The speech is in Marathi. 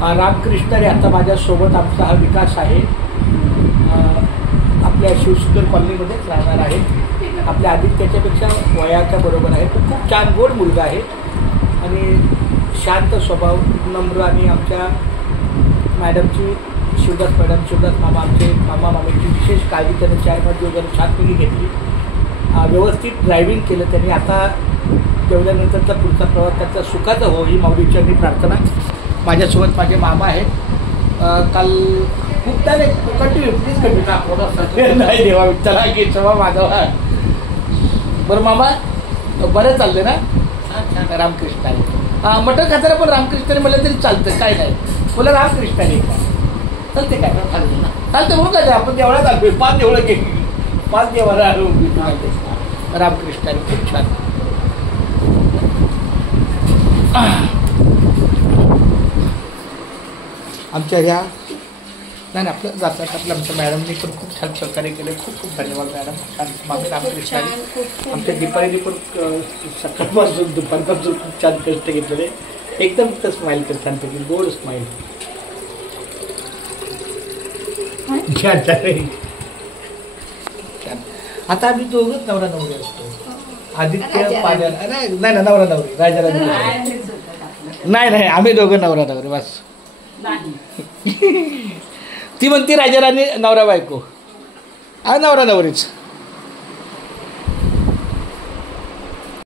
रामकृष्ण रे आता माझ्यासोबत आमचा हा विकास आहे. आपल्या शिवसुंदर कॉलनीमध्येच राहणार आहे. आपल्या आदित्याच्यापेक्षा वयाच्या बरोबर आहे. तो खूप छान गोड मुलगा आहे आणि शांत स्वभाव, नम्र. आणि आमच्या मॅडमची शिवदास मामा आमचे मामीची विशेष काळजी त्याने 4-5 दिवस जरा छानपैकी घेतली. व्यवस्थित ड्रायव्हिंग केलं त्यांनी. आता जेवल्यानंतरचा पुढचा प्रवास त्याचा सुखाचा हो ही माऊलीची मी प्रार्थना. माझ्यासोबत माझे मामा आहेत. काल खूप त्याने कंटिन्यू प्लीज कंटिन्यू नाही देवा विठ्ठला की क्षमा माधवा. बरं मामा बरं चाललं ना? छान रामकृष्ण आहे. मटण खाताना पण रामकृष्णाने म्हणलं तरी चालतं, काय नाही. बोला रामकृष्णाने चालते काय चालतं म्हणून काय आपण देवळात आलो. 5 देवळं केली, 5 देवाला आलो रामकृष्णाने. खूप छान. आमच्या ह्या नाही आपलं जातात आपलं आमच्या मॅडमनी पण खूप छान सहकार्य केलं. खूप खूप धन्यवाद मॅडम. छान माझं रामकृष्णाने आमच्या दीपालीने पण सकाळपासून दुपारपासून खूप छान कष्ट घेतलेले. एकदम तर स्माईल कर छानपैकी गोड स्माईल. आता आम्ही दोघंच नवरा नवरी असतो. आदित्य पाण्यात नाही ना नवरा नवरी राजाराणी नाही आम्ही दोघं नवरा नवरी बस. ती म्हणती राजाराणी नवरा बायको नवरा नवरीच.